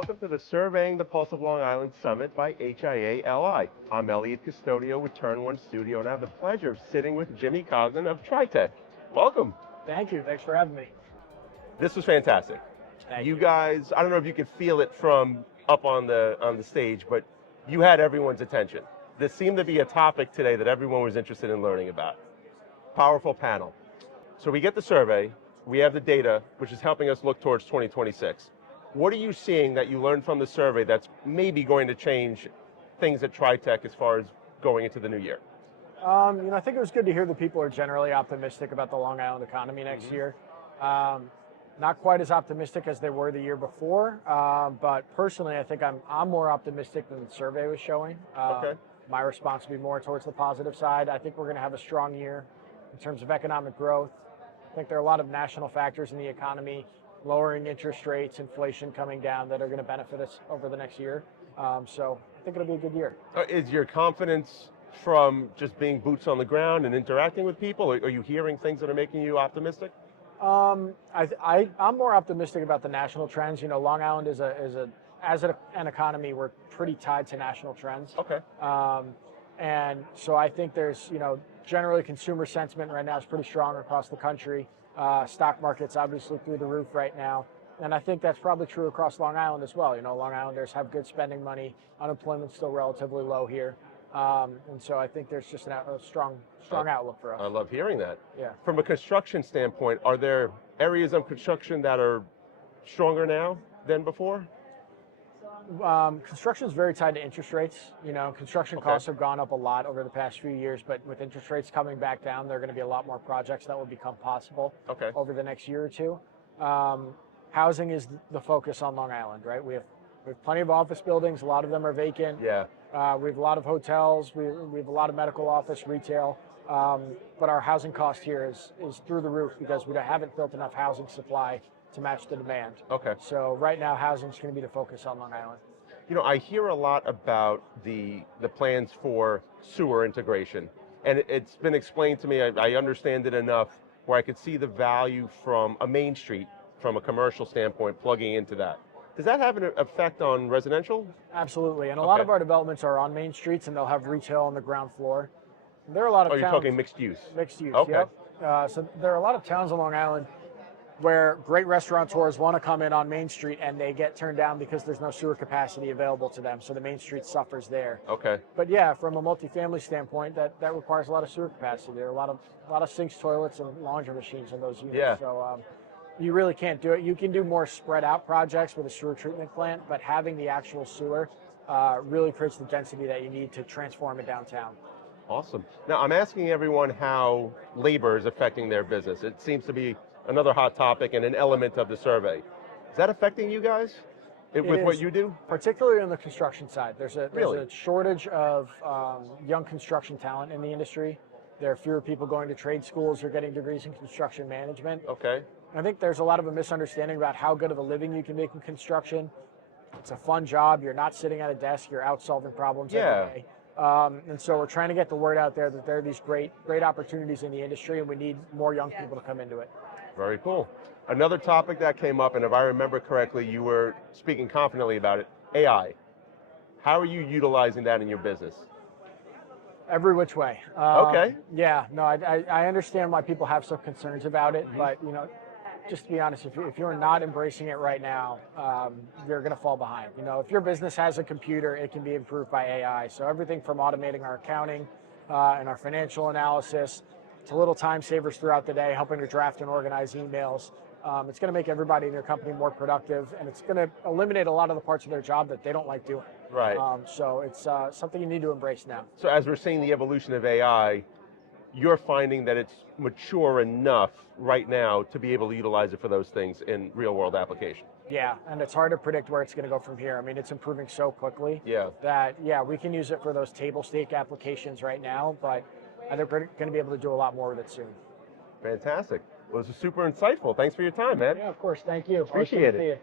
welcome to the Surveying the Pulse of Long Island Summit by HIA-LI. I'm Elliot Custodio with Turn One Studio, and I have the pleasure of sitting with Jimmy Coughlan of TRITEC. Welcome. Thank you. Thanks for having me. This was fantastic. Thank you guys, I don't know if you could feel it from up on the stage, but you had everyone's attention. This seemed to be a topic today that everyone was interested in learning about. Powerful panel. So we get the survey, we have the data, which is helping us look towards 2026. What are you seeing that you learned from the survey that's maybe going to change things at TRITEC as far as going into the new year? I think it was good to hear that people are generally optimistic about the Long Island economy next year. Not quite as optimistic as they were the year before, but personally, I think I'm more optimistic than the survey was showing. Okay. My response would be more towards the positive side. I think we're going to have a strong year in terms of economic growth. I think there are a lot of national factors in the economy, lowering interest rates, inflation coming down, that are going to benefit us over the next year. So I think it'll be a good year. Is your confidence from just being boots on the ground and interacting with people? Are you hearing things that are making you optimistic? I'm more optimistic about the national trends. Long Island as an economy, we're pretty tied to national trends. Okay. And so I think there's, generally consumer sentiment right now is pretty strong across the country. Stock market's obviously through the roof right now. And I think that's probably true across Long Island as well. Long Islanders have good spending money. Unemployment's still relatively low here. And so I think there's just a strong outlook for us. I love hearing that. Yeah. From a construction standpoint, are there areas of construction that are stronger now than before? Construction is very tied to interest rates. Construction costs have gone up a lot over the past few years, but with interest rates coming back down, there are going to be a lot more projects that will become possible over the next year or two. Housing is the focus on Long Island, right? We have plenty of office buildings. A lot of them are vacant. Yeah. We have a lot of hotels. We have a lot of medical office, retail. But our housing cost here is through the roof because we haven't built enough housing supply to match the demand. Okay. So right now, housing is going to be the focus on Long Island. I hear a lot about the plans for sewer integration, and it's been explained to me, I understand it enough where I could see the value from a main street, from a commercial standpoint, plugging into that. Does that have an effect on residential? Absolutely, and a lot of our developments are on main streets, and they'll have retail on the ground floor. There are a lot of towns. You're talking mixed use? Mixed use, okay. Yep. So there are a lot of towns on Long Island where great restaurateurs want to come in on Main Street and they get turned down because there's no sewer capacity available to them, so the Main Street suffers there. Okay. But yeah, from a multifamily standpoint, that requires a lot of sewer capacity. There are a lot of sinks, toilets, and laundry machines in those units. Yeah. So you really can't do it. You can do more spread out projects with a sewer treatment plant, but having the actual sewer really creates the density that you need to transform it downtown. Awesome. Now I'm asking everyone how labor is affecting their business. It seems to be another hot topic and an element of the survey. Is that affecting you guys with what you do? Particularly on the construction side. There's a shortage of young construction talent in the industry. There are fewer people going to trade schools or getting degrees in construction management. Okay. I think there's a lot of a misunderstanding about how good of a living you can make in construction. It's a fun job. You're not sitting at a desk. You're out solving problems every day. And so we're trying to get the word out there that there are these great opportunities in the industry, and we need more young people to come into it. Very cool. Another topic that came up, and if I remember correctly, you were speaking confidently about it, AI. How are you utilizing that in your business? Every which way. Okay. Yeah, no, I understand why people have some concerns about it, but just to be honest, if you're not embracing it right now, you're going to fall behind. If your business has a computer, it can be improved by AI. So everything from automating our accounting and our financial analysis to little time savers throughout the day, helping to draft and organize emails. It's going to make everybody in your company more productive, and it's going to eliminate a lot of the parts of their job that they don't like doing. Right. So it's something you need to embrace now. So as we're seeing the evolution of AI, you're finding that it's mature enough right now to be able to utilize it for those things in real world application. Yeah, and it's hard to predict where it's going to go from here. I mean, it's improving so quickly that, we can use it for those table stake applications right now, but they're going to be able to do a lot more with it soon. Fantastic. Well, this is super insightful. Thanks for your time, man. Yeah, of course. Thank you. Appreciate it.